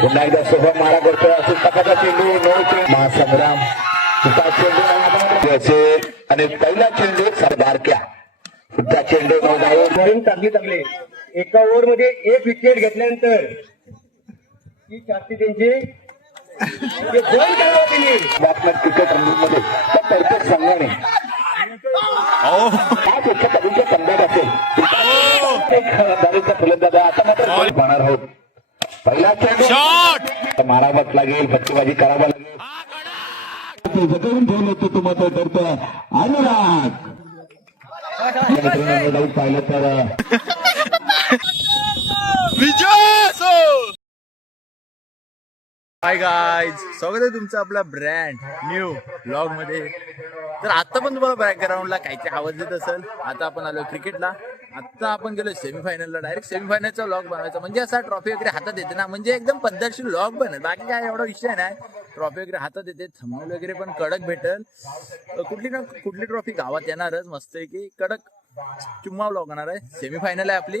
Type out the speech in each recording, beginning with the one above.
पुन्हा एकदा सोहम मारा करतोय असून टकाचा चेंडू महासंग्राम चेंडू आणि पहिला चेंडू बारक्या पुढचा चेंडू बॉलिंग चांगली एका ओव्हर मध्ये एक विकेट घेतल्यानंतर ही शास्ती त्यांची क्रिकेट रंगीमध्ये प्रत्येक संघाने कधीच्या कंदाज असेल फलंदाज आता मात्र होणार आहोत. पहिला चेंडू मारावाच लागेल फटकेबाजी करावा लागेल जगवून ठेवलं होतं तुम्हाला ठरत अनुराग पाहिलं तर हाय गाईज, स्वागत आहे तुमचं आपला ब्रँड न्यू ब्लॉग मध्ये. तर आता पण तुम्हाला बॅकग्राऊंडला काहीतरी आवाज देत असेल. आता आपण आलो क्रिकेटला. आता आपण गेलो सेमीफायनलला. डायरेक्ट सेमीफायनलचा व्लॉग बनवायचा म्हणजे असा ट्रॉफी वगैरे हातात येते ना, म्हणजे एकदम पद्धतशीर व्लॉग बनेल. बाकी काय एवढा विषय नाही. ट्रॉफी वगैरे हातात येते, थंबनेल वगैरे पण कडक भेटेल. कुठली ना कुठली ट्रॉफी गावात येणारच मस्त आहे की कडक चुम्मा व्लॉग होणार आहे. सेमीफायनल आहे आपली.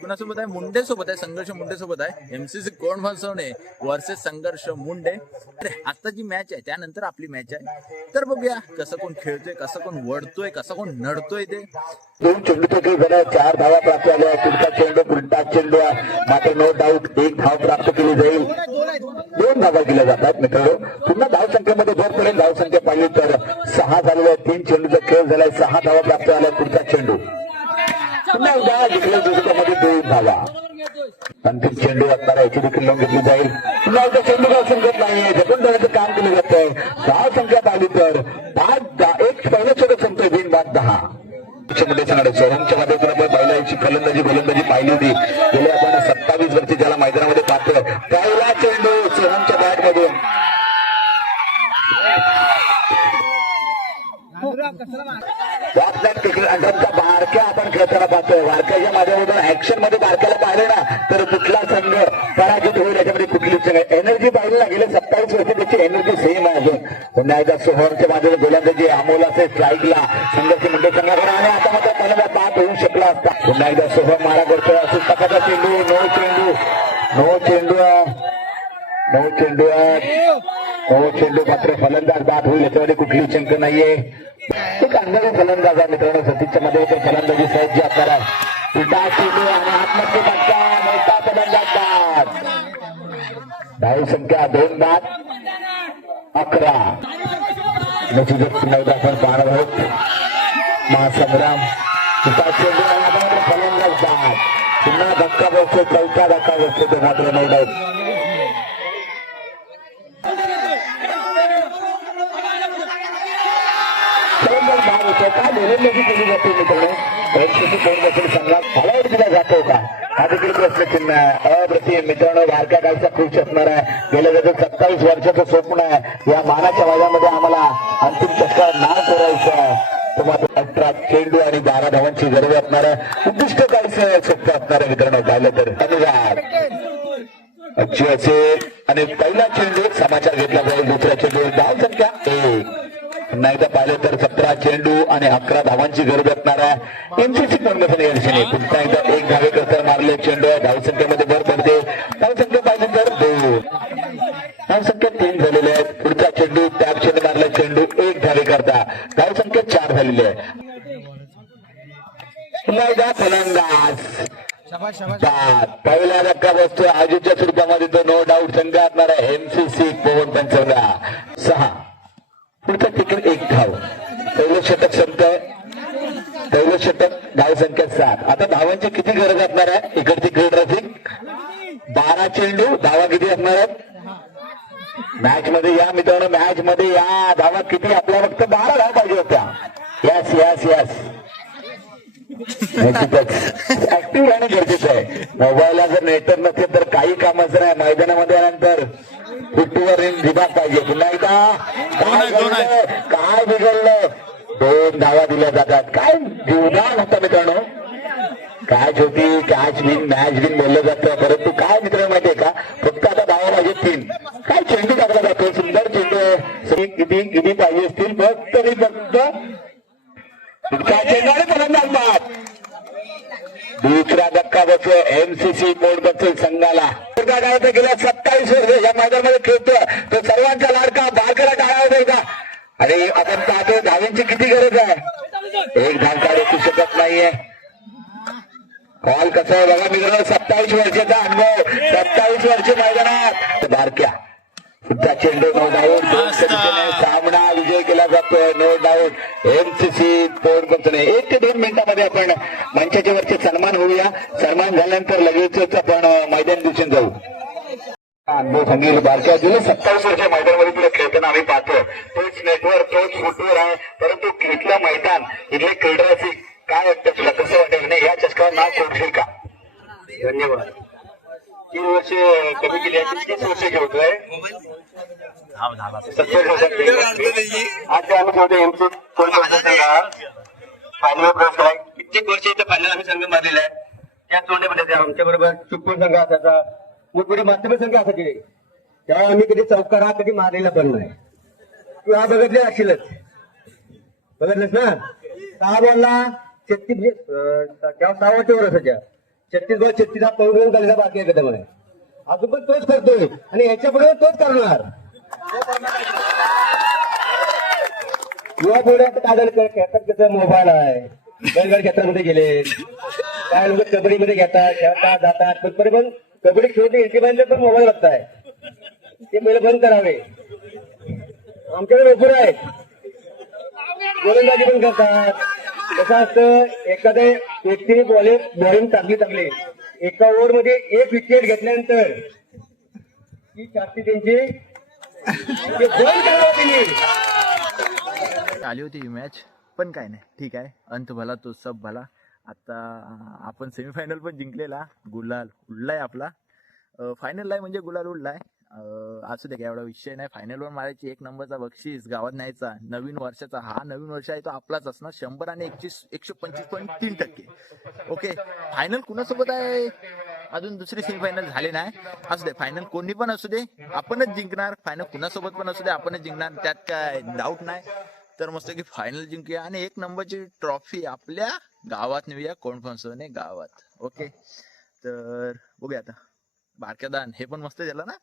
कुणासोबत आहे? मुंडे सोबत आहे. संघर्ष मुंडे सोबत आहे. एमसीसी कोण फसवणे वर्सेस संघर्ष मुंडे. अरे आता जी मॅच आहे त्यानंतर आपली मॅच आहे. तर बघूया कसं कोण खेळतोय, कसं कोण वळतोय, कसं कोण नडतोय. ते दोन चेंडू काही झाल्या, 4 धावा प्राप्त झाल्या. पुढचा चेंडू पुढचा चेंडू मात्र नो डाऊट 1 धाव प्राप्त केली जाईल. 2 धावा केल्या जातात मित्रांनो. पुन्हा धाव संख्येमध्ये भर पडेल. धाव संख्या पाहिली तर 6 झालेल्या. 3 चेंडूचा खेळ झालाय. 6 धावा प्राप्त झाल्या. पुढचा चेंडू पुन्हा एकदा जिंकल्या दिवसामध्ये 2 धावा. अंतिम चेंडू असणारा याची देखील नोंद घेतली जाईल. पुन्हा एकदा चेंडू धाव संख्येत नाही. जपून धरण्याचं काम केलं जातंय. धाव संख्या पाहिली तर 5-10. पहिला चेंडू संपतोय 10. सोहमच्या माध्यमातून आपण बैलाची गोलंदाजी पाहिली होती. गेल्या आपण 27 वर्षी ज्याला मैदानामध्ये पाहतोय. पहिला चेंडू सोहमच्या बॅट मधून बारक्या आपण खेळताना पाहतोय. बारक्याच्या माध्यमातून ऍक्शन मध्ये बारक्याला पाहिलं ना तर कुठला संघ पराजित होईल याच्यामध्ये कुठलीच संघ. एनर्जी पाहिली ना, गेले 27 वर्ष त्याची एनर्जी सेम आहे अजून. पुन्हा एकदा सोहमच्या माध्यमातून गोलंदाजी अमोल असेल स्ट्राईकला संघर्ष मुंडे संघाकडे आणि आता मात्र पहिल्यांदा पास होऊ शकला असता. पुन्हा एकदा सोहम मारा करतोय असून टकाचा चेंडू नो चेंडू मात्र फलंदाज बाद होईल याच्यामध्ये कुठली शंका नाहीये. एक अंदाजे फलंदाज आहे मित्रांनो. सतीशच्या मध्ये फलंदाजी सहज असणार आहे. उलटा चेंडू आणि आत्महत्या टक्का मोठा फलंदाज बाद. धाव संख्या 2 बाद 11. पुन्हा एकदा आपण पाहणार आहोत. महासंग्राम उलटा चेंडू आणि आता मात्र फलंदाज बाद. पुन्हा धक्का बसतो. 4था धक्का बसतो तो मात्र नो डाऊट. काय गोलंदाजी केली जाते मित्रांनो. संघात फॉलोआउट दिला जातो का हा देखील प्रश्नचिन्ह आहे. अप्रतिम मित्रांनो. बारक्या गायचा खुश असणार आहे. गेल्या 27 वर्षाचं स्वप्न आहे. या मानाच्या वयामध्ये आम्हाला अंतिम चक्कर नाव करायचं आहे. तुम्हाला 18 चेंडू आणि 12 धावांची गरज असणार आहे. उद्दिष्ट काहीच सोपं असणार आहे मित्रांनो. पाहिलं तर अनुराग अच्छी असेल आणि पहिला चेंडू समाचार घेतला जाईल. दुसऱ्या चेंडू धाव संख्या 1. पुन्हा एकदा पाहिलं तर 17 चेंडू आणि 11 धावांची गरज असणार आहे. एमसीसी कोणत्या या दिशेने पुन्हा एकदा 1 धावे करता मारले चेंडू आहे. धाव संख्येमध्ये भर पडते. धाव संख्या पाहिजे तर 2. धाव संख्या 3 झालेले आहेत. पुढचा चेंडू त्या चेंडू मारला चेंडू 1 धावे करता. धाव संख्या 4 झालेली आहे. पुन्हा एकदा फलंदाज पहिला धक्का बसतो आजूच्या स्वरूपामध्ये. तो नो डाऊट संघ असणार आहे एमसीसी पवन पंचवला 6. पुढचं तिकीट 1 धाव. पहिलं षटक संपतंय. पहिलं षटक धाव संख्या 7. आता धावांची किती गरज असणार आहे? इकडची क्रीड रसिक 12 चेंडू धावा किती असणार आहेत मॅच मध्ये? या मित्रांनो मॅच मध्ये या धावा किती? आपल्या फक्त 12 धावा पाहिजे होत्या. यस ऍक्टिव्ह राहणं गरजेचं आहे. मोबाईलला जर नेटवर्क नसेल तर काही कामच नाही. मैदानामध्ये आल्यानंतर फुटवर दिमाग पाहिजे. पुन्हा एकदा काय बिघडलं? 2 धावा दिल्या जातात. काय जीवदान होता मित्रांनो. कॅच होती, कॅच विन मॅच विन बोललं जातं. परंतु काय मित्रांनो माहितीये का, फक्त आता धावा पाहिजे 3. काय चेंडू टाकला जातो, सुंदर चेंडू. किती पाहिजे असतील फक्त पुढचा चेंडू आणि फलंदाज बाद. दुसरा धक्का बसतोय एमसीसी बोर्ड बसेल संघाला गेल्या 27 वर्ष या मैदानामध्ये खेळतोय तो सर्वांचा लाडका बारकाला टाळावा द्यायचा आणि आपण पाहतो धावांची किती गरज आहे एक धाव काढू शकत नाहीये कॉल कसा आहे बघा मित्रांनो 27 वर्षाचा अनुभव 27 वर्ष मैदानात बारक्या पुढचा चेंडू नो डाऊट सामना विजय केला जातोय no doubt MCC port company 1 ते 2 मिनिटांमध्ये आपण मंचाच्या वरचे सन्मान होऊया सन्मान झाल्यानंतर लगेचच आपण मैदान दिसून जाऊ अनुभव सांगेल बारक्या गेले 27 वर्ष मैदानामध्ये पुढे खेळताना आम्ही पाहतो तोच नेटवर्क तोच फुटवर आहे परंतु इथलं मैदान इथले क्रीडाची काय वाटतं तुला कसं वाटेल नाही या चषकावर नाव कोरशील का धन्यवाद 3 वर्ष कमी केली आहे 30 वर्ष खेळतोय 70 वर्षात आज आम्ही जेवढे एमसी फायनल क्रॉस केलाय कित्येक वर्ष इथं फायनल आम्ही संघ मारलेला आहे त्या तोंड्यामध्ये आमच्या बरोबर चुकून संघ असायचा मोठमोठी माध्यमिक संघ असायचे तेव्हा आम्ही कधी चौकारा कधी मारलेला पण नाही तू हा बघितले असेलच बघितलंस ना 6 बॉलला 36 तेव्हा 6 वर्ष असायच्या 36 बॉल 36 हा पळून झालेला बाकी आहे कदम आहे अजून पण तोच करतोय आणि याच्या पुढे तोच करणार युवा पुढे खेळतात कसं मोबाईल आहे बैलगाड क्षेत्रामध्ये गेले काय लोक कबड्डीमध्ये घेतात खेळतात जातात पण कबड्डी खेळते यांची बांधले पण मोबाईल बघताय ते पहिले बंद करावे आमच्याकडे भरपूर आहेत गोलंदाजी पण करतात कसं असतं एखाद्या व्यक्तीने बॉलिंग चांगली एका ओव्हर मध्ये 1 विकेट घेतल्यानंतर ती शास्ती त्यांची बंद करावी आली होती ही मॅच पण काय नाही ठीक आहे अंत भला तो सब भला आता आपण सेमीफायनल पण जिंकलेला गुलाल उडलाय आपला फायनल आहे म्हणजे गुलाल उडलाय असू दे काय एवढा विषय नाही फायनलवर मारायची 1 नंबरचा बक्षीस गावात न्यायचा नवीन वर्षाचा हा नवीन वर्ष आहे तो आपलाच असणार 100 आणि 125.3% ओके फायनल कुणासोबत आहे अजून दुसरी सेमीफायनल झाले नाही असू दे फायनल कोणी पण असू दे आपणच जिंकणार फायनल कुणासोबत पण असू दे आपणच जिंकणार त्यात काय डाऊट नाही तर मस्त की फायनल जिंकूया आणि 1 नंबरची ट्रॉफी आपल्या गावात नेऊया कॉन्फरन्सने गावात ओके तर बघूया आता बारक्यादान हे पण मस्त झालं ना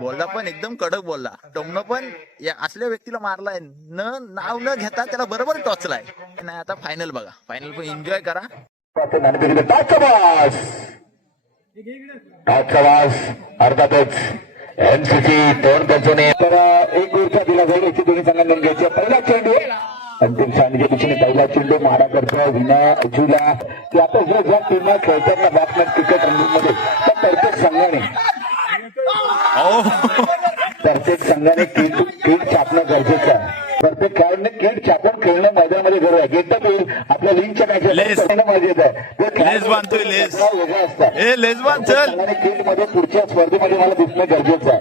बोलला पण एकदम कडक बोलला टोमनं पण या असल्या व्यक्तीला मारलाय नाव न घेता त्याला बरोबर टोचलाय नाही आता फायनल बघा फायनल पण एन्जॉय करा अर्थातच एमसीसी तोंड पंचोने तर 1 गुरचा दिला जाईल याची दोन्ही संघांनी घ्यायची पहिला चेंडू अंतिम सामन्याच्या दिशेने पहिला चेंडू मारा करतो विनय अजुला की आता ज्या टीमला खेळताना बॅट्समॅन क्रिकेट रंगीमध्ये तर प्रत्येक संघाने किट छापणं गरजेचं आहे प्रत्येक खेळाडूने किट छापून खेळणं मैदानामध्ये गरज आहे गेटअप येईल आपल्या लिंकच्या काय गरजेचं आहे संघाने किट मध्ये पुढच्या स्पर्धेमध्ये मला दिसणं गरजेचं आहे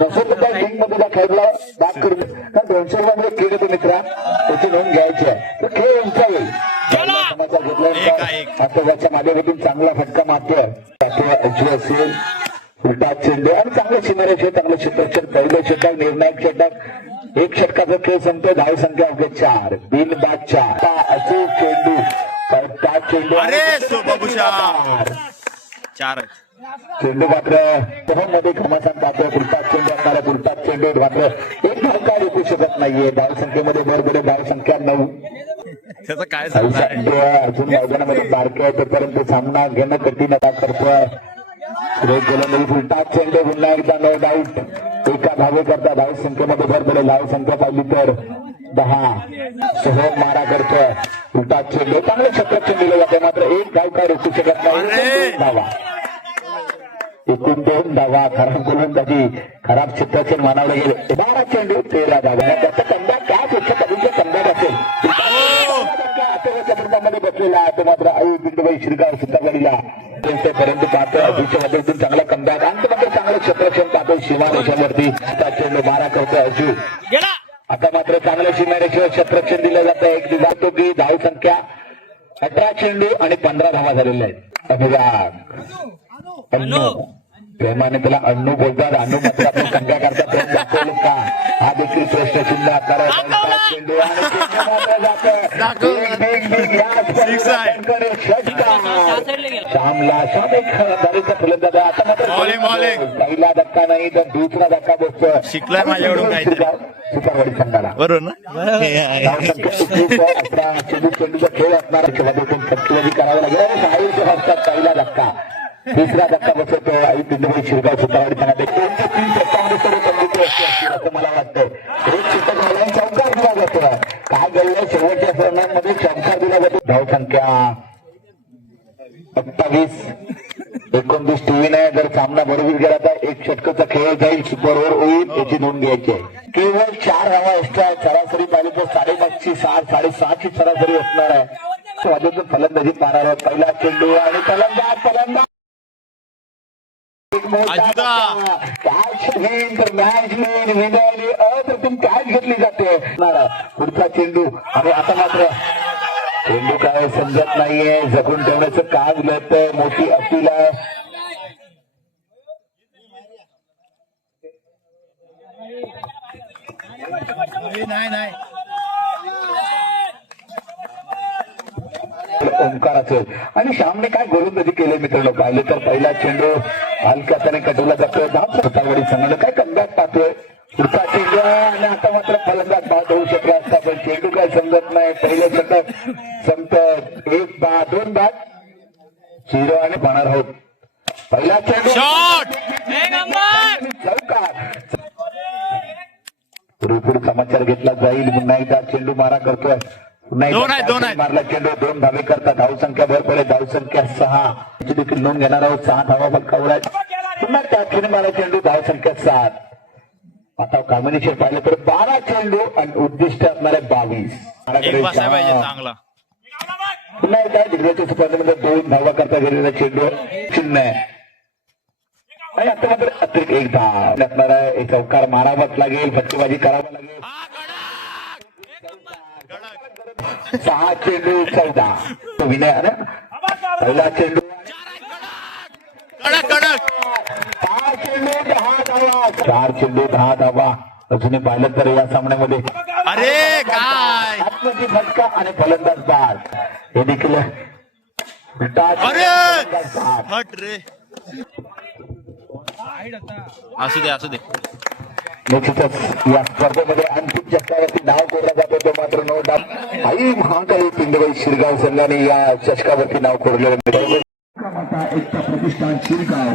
तसं सुद्धा लिंक मध्ये त्या खेळाडूला बात करून कारण 200 रुपयामध्ये किट येतो मित्रा त्याची नोंद घ्यायची आहे तर खेळ उंचा होईल घेतल्यानंतर माध्यमातून चांगला फटका मारतोय असेल उलटा चेंडू आणि चांगलं सिनेरेशन चांगलं क्षेत्रक्षण पहिलं षटक निर्णायक षटक 1 षटकाचा खेळ संपतो धाव संख्या अवघे 4 बिन बाद 4 असे चेंडू 5 चेंडू 4 चेंडू मात्र मध्ये घमासान पाहतो पुढचा चेंडू असणारा पुढचा चेंडू मात्र 1 धाव काय रोखू शकत नाहीये धाव संख्येमध्ये बरोबर धाव संख्या 9 त्याचं काय अजून मैदानामध्ये बारके आहे तोपर्यंत सामना घेणं कठीण करतोय सुरेश गोलंदाजी उलटा चेंडू पुन्हा एकदा नो डाऊट एका धावे करता धाव संख्येमध्ये भर पडेल धाव संख्या पाहिली तर 10 सहज मारा करतोय उलटा चेंडू चांगलं क्षेत्रक्षण दिलं जाते मात्र 1 धाव काय रोखू शकत नाही धावा एकूण 2 धावा खराब गोलंदाजी खराब क्षेत्रक्षण मानावलं गेले 12 चेंडू 13 धावा त्याचा कंदा त्यापेक्षा कधीचा कंदा असेल मध्ये बसलेला आहे तो मात्र आई बिंदुबाई श्रीगाव सुद्धा पर्यंत पाहतो अजूच्या माध्यमातून चांगला कंदाक अंत मात्र चांगलं क्षेत्रक्षण पाहतो सीमारेषावरती चेंडू मारा करतो अजू आता मात्र चांगलं सीमारेषेवर क्षेत्रक्षण दिलं जातं एक दिवस तो की धाव संख्या 18 चेंडू आणि 15 धावा झालेल्या आहेत अनुराग अण्णू प्रेमाने त्याला अण्णू बोलतात अण्णू मात्र आपण संख्या करता प्रेम दाखवलं का हा देखील प्रश्नचिन्ह आकार चेंडू आणि श्याम एक धारेचा फलंदाज आहे. आता मात्र Bowling. पहिला धक्का नाही तर दुसरा धक्का बसतो. शिकलाय माझ्याकडून काहीतरी. सुपरवाडी संघाला बरोबर ना. चेंडूचा खेळ असणार त्याच्यामध्ये फटकेबाजी करावं लागेल आणि साईडच्या हस्तात पहिला धक्का तिसरा धक्का बसवतो आई पिंडवडी शिरगाव सुपरवाडी संघात 2 ते 3 षटकांमध्ये सर्व बंधुत्व असतील असं मला वाटतं. एक षटक झाल्याने चौकार दिला जातो. काय घडलंय शेवटच्या सामन्यांमध्ये चौकार दिला जातो. धावसंख्या 28 29 टीव्हीने जर सामना बरोबर गेला तर एक षटकाचा खेळ जाईल. सुपर ओव्हर होईल याची नोंद घ्यायची आहे. केवळ 4 धावा एक्स्ट्रा सरासरी पाहिली तर 5.5ची 6.5ची सरासरी असणार आहे. वाजवतो फलंदाजी पाहणार आहोत. पहिला चेंडू आणि फलंदाज अजुदा. कॅच घेईन तर मॅच घेईन विनयने अप्रतिम कॅच घेतली जाते. पुढचा चेंडू आणि आता मात्र चेंडू काय समजत नाहीये. जगून ठेवण्याचं काम घेत मोठी अपील आहे. नाही ओंकार असेल आणि श्यामने काय गोलंदाजी केले मित्रांनो. पाहिले तर पहिला चेंडू हलक्या हाताने कटवला जातोय. सुपरवाडी संघाने काय कमबॅक पाहतोय. पुढचा चेंडू आणि आता मात्र फलंदाज बाद होऊ शकला असता पण चेंडू काय समजत नाही. पहिलं षटक संपत 1 बाद 2 बाद 0 आणि पाहणार आहोत. पहिला चेंडू शॉट. पुरेपूर समाचार घेतला जाईल. पुन्हा एकदा चेंडू मारा करतोय. दोन आहेत. मारला चेंडू 2 धावे करतात. धावसंख्या भर पडे. धावसंख्या 6 देखील नोंद घेणार आहोत. 6 धावा बलकावला. पुन्हा त्या मारा चेंडू धावसंख्या 7. आता कॉम्बिनेशन पाहिलं तर 12 चेंडू आणि उद्दिष्ट असणारे 22. एक बसायला पाहिजे चांगला. पुन्हा एकदा दिग्गजच्या स्पर्धेमध्ये 2 धावा करता गेलेला चेंडू 0 आणि आता मात्र अतिरिक्त 1 धाव असणार आहे. एक चौकार मारावाच लागेल. फटकेबाजी करावं लागेल. 6 चेंडू 14 विनय आहे ना. पहिला चेंडू कडक 4 चेंडू 10 धावा. अजूनही पाहिलं तर या सामन्यामध्ये अरे काय आत्मची फटका आणि फलंदाज बाद हे देखील अरे हट रे. असू दे निश्चितच या स्पर्धेमध्ये अंतिम चषकावरती नाव कोरला जातो तो मात्र नो डाऊट आई महाकाली पिंडवई शिरगाव संघाने या चषकावरती नाव कोरलेलं एकता प्रतिष्ठान शिरगाव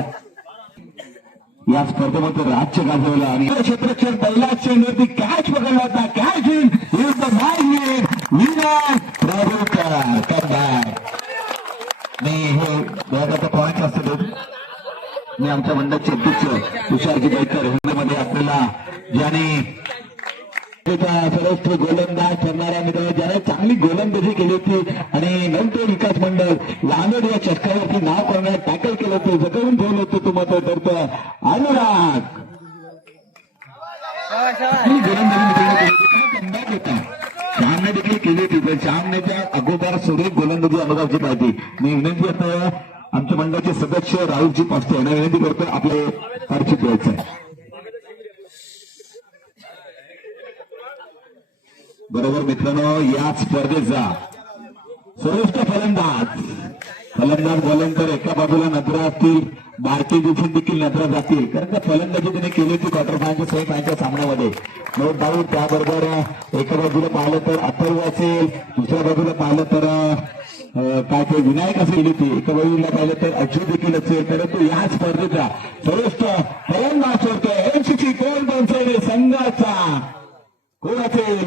या स्पर्धेमध्ये राज्य गाजवलं आणि क्षेत्रक्षण पहिला चेंडूवरती कॅच पकडला होता. कॅच इन हे महत्वाचा पॉईंट असतो. मी आमच्या मंडळाचे अध्यक्ष तुषारजी बैकर मध्ये आपल्याला ज्याने सर्वोत्कृष्ट गोलंदाज ठरणाऱ्या मित्रांनो ज्याने चांगली गोलंदाजी केली होती आणि नंतर विकास मंडळ लांबेड या चषकावरती नाव करण्यात टॅकल केलं होतं. जगवून ठेवलं होतं. तुम्हाला ठरतं अनुराग गोलंदाजी होता. श्यामने देखील केली होती पण श्यामने त्या अगोदर सुरेख गोलंदाजी अनुरागची पाहिजे. मी विनंती करतो आमच्या मंडळाचे सदस्य राहुलजी पास्ते यांना विनंती करतो आपले परिचित द्यायचं आहे. बरोबर मित्रांनो या स्पर्धेचा सर्वोत्कृष्ट फलंदाज गोलंदाज एका बाजूला नजरा असतील. भारतीय दिवशी देखील नजरा जातील कारण का फलंदाजी त्याने केली होती क्वार्टर फायनल सेमीफायनलच्या सामन्यामध्ये. नो डाऊट त्याबरोबर एका बाजूला पाहिलं तर अथर्व असेल. दुसऱ्या बाजूला पाहिलं तर काय ते विनायक असेल केली होती. एका बाजूला पाहिलं तर अच्युत देखील असेल. परंतु या स्पर्धेचा सर्वोत्कृष्ट फलंदाज होतो एमसीसी कोण बनसोडे संघाचा कोण असेल.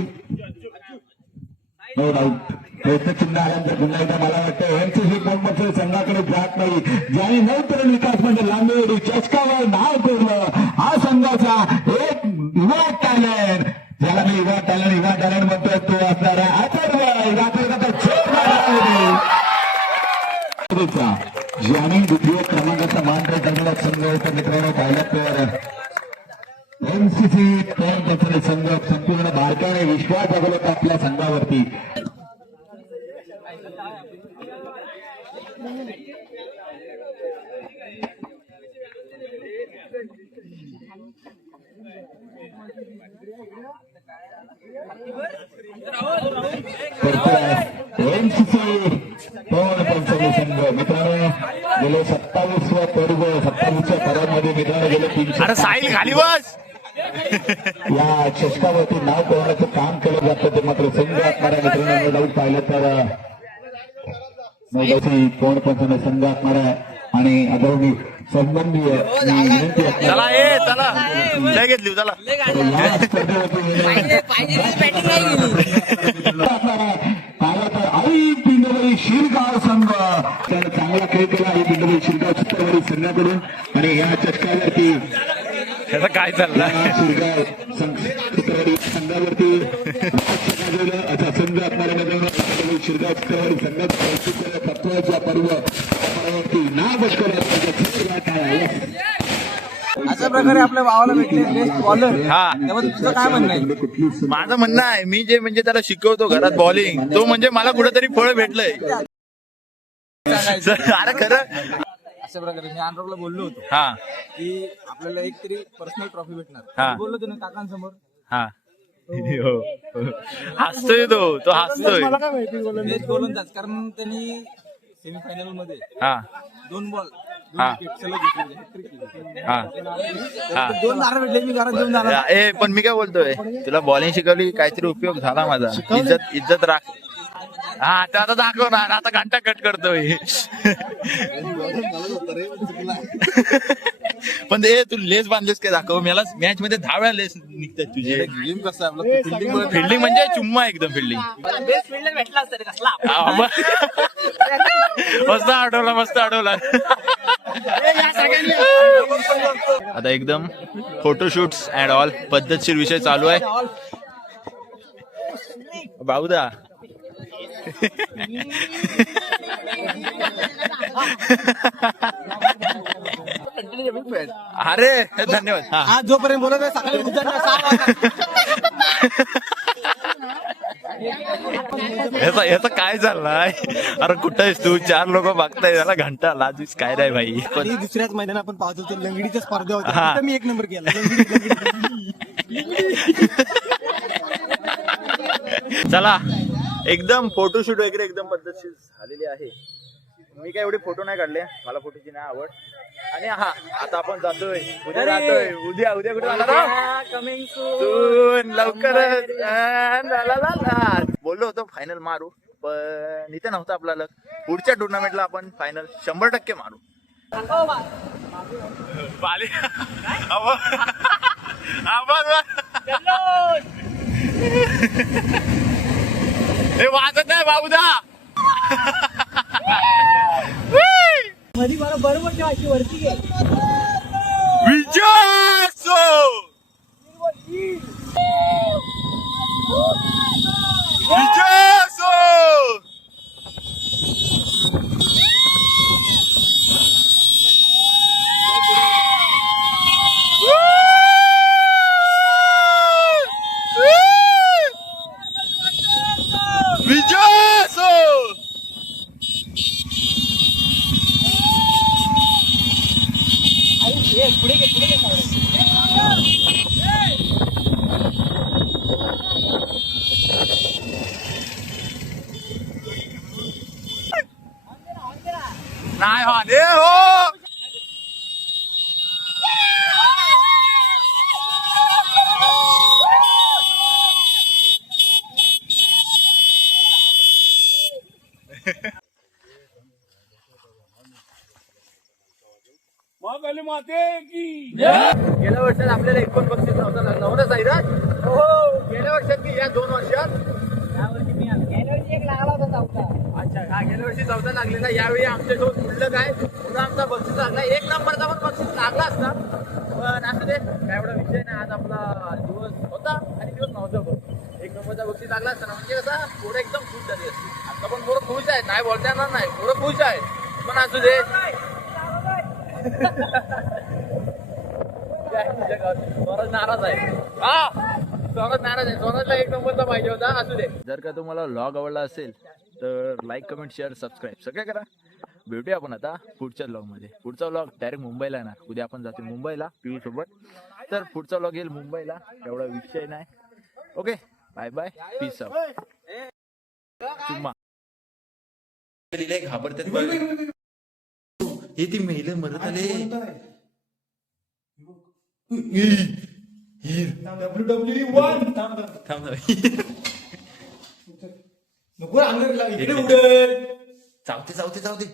नो डाऊट प्रयत्न चिन्ह आल्यानंतर पुन्हा एकदा मला वाटतं एमसीसी कोण बनसोडे संघाकडे जात नाही. ज्याने नवतरण विकास मंडळ लांबेड चषकावर नाव कोरलं हा संघाचा एक युवा टॅलेंट ज्याला मी युवा टॅलेंट म्हणतोय तो असणारा अथर्व ज्याने द्वितीय क्रमांकाचा मान करणारा संघ होता मित्रांनो. पाहिलं तर एमसीसी कोण संघ संपूर्ण भारताने विश्वास दाखवला आपल्या संघावरती. एमसीसी कोण संघ मित्रांनो गेले 27व्या पर्व 27व्या पर्वामध्ये मित्रांनो गेले 300 अरे साहिल खाली बस. या चषकावरती नाव कोणाचं काम केलं जातं ते मात्र संघ असणाऱ्या मित्रांनो नो डाऊट पाहिलं तर कोण पण संघ असणारा आणि आदरणीय सन्माननीय विनंती चला ए चला लय घेतली चला. या स्पर्धेवरती आई पिंडवरी शिरगाव संघ त्यानं चांगला खेळ केला. आई पिंडवरी शिरगाव चित्रवरी संघाकडून आणि या चषकावरती त्याचं काय चाललंय. शिरगाव चित्रवरी संघावरती गाजवलं असा संघ असणाऱ्या मित्रांनो शिरगाव चित्रवरी संघात तत्वाचा पर्वती नाव अशा प्रकारे आपल्या भावाला भेटले बॉलर. हा त्यामध्ये तुझं काय म्हणणं आहे? माझं म्हणणं आहे मी जे म्हणजे त्याला शिकवतो घरात बॉलिंग तो म्हणजे मला कुठेतरी फळ भेटलंय. अरे खरं अशा प्रकारे मी अनरोगला बोललो होतो हा की आपल्याला एक तरी पर्सनल ट्रॉफी हा. भेटणार. बोललो होतो ना काकांसमोर. हा हो. हसतोय तो हसतोय. तेच गोलंदाज कारण त्यांनी सेमीफायनल मध्ये हा 2 बॉल हा. सलग घेतले, hat-trick केली. हा हा. 2 दारा भेटले मी घरात घेऊन जाणार. ए पण मी काय बोलतोय तुला बॉलिंग शिकवली काहीतरी उपयोग झाला माझा. इज्जत राख. हा आता आता दाखवणार आता घंटा कट करतोय. पण ए तू लेस बांधलेस काय दाखव मला. मॅच मध्ये 10 वेळा लेस निघतात तुझे. गेम कसं आहे आपलं फिल्डिंग म्हणजे चुम्मा एकदम फिल्डिंग. मस्त आठवला. आता एकदम फोटोशूट्स अँड ऑल पद्धतशीर विषय चालू आहे. बाबूदा अरे धन्यवाद. हा आज जोपर्यंत बोलत आहे सकाळी उद्या 6 वाजता. याचा काय चाललाय. अरे कुठं आहेस तू. 4 लोक बघताय त्याला घंटा लाजवीस काय रे भाई. आणि दुसऱ्याच मैदानात आपण पाहतो तो लंगडीच्या स्पर्धा हा. होत्या तिथं मी 1 नंबर केला. चला एकदम फोटोशूट वगैरे एकदम पद्धतशीर झालेली आहे. मी काय एवढे फोटो नाही काढले मला फोटोची नाही आवड. आणि हा आता आपण जातोय उद्या कुठे जाणार कमिंग सून लवकरच. बोललो होतो फायनल मारू पण इथे नव्हतं आपला लक. पुढच्या टुर्नामेंटला आपण फायनल 100% मारू. हे वाजत नाही बाबूदा. मध्ये मला बरोबर ठेवायची वरती घे. विजयासो नाही हा दे हो. गेल्या वर्षात आपल्याला 1 पण बक्षीस नव्हता लागला हो ना साईराज. हो गेल्या वर्षात की या 2 वर्षात. अच्छा हा गेल्या वर्षी 4था लागलेला. यावेळी आमच्यासोबत उरलं काय म्हणून आमचा बक्षीस लागला. 1 नंबरचा पण बक्षीस लागला असता पण असं दे काय एवढा विषय नाही. आज आपला दिवस होता आणि दिवस नव्हता पण 1 नंबरचा बक्षीस लागला असता ना म्हणजे कसा पोरं एकदम खुश झाली असती. आता पण पोरं खुश आहेत नाही बोलता येणार नाही. पोरं खुश आहेत पण असू दे. स्वराज नाराज आहे. स्वराज नाराज आहे. स्वराजला 1 नंबरचा पाहिजे होता. असू दे. जर का तुम्हाला व्लॉग आवडला असेल तर लाईक कमेंट शेअर सबस्क्राईब सगळं करा. भेटूया आपण आता पुढच्या व्लॉग मध्ये. पुढचा व्लॉग डायरेक्ट मुंबईला येणार. उद्या आपण जातो मुंबईला पिऊ सोबत. तर पुढचा व्लॉग येईल मुंबईला एवढा विषय नाही. Okay bye bye peace out. चुम्मा घाबरतात हे ती महिला मरत आले WWE1 थांब नको अंदर इकडे उडेल जाऊ दे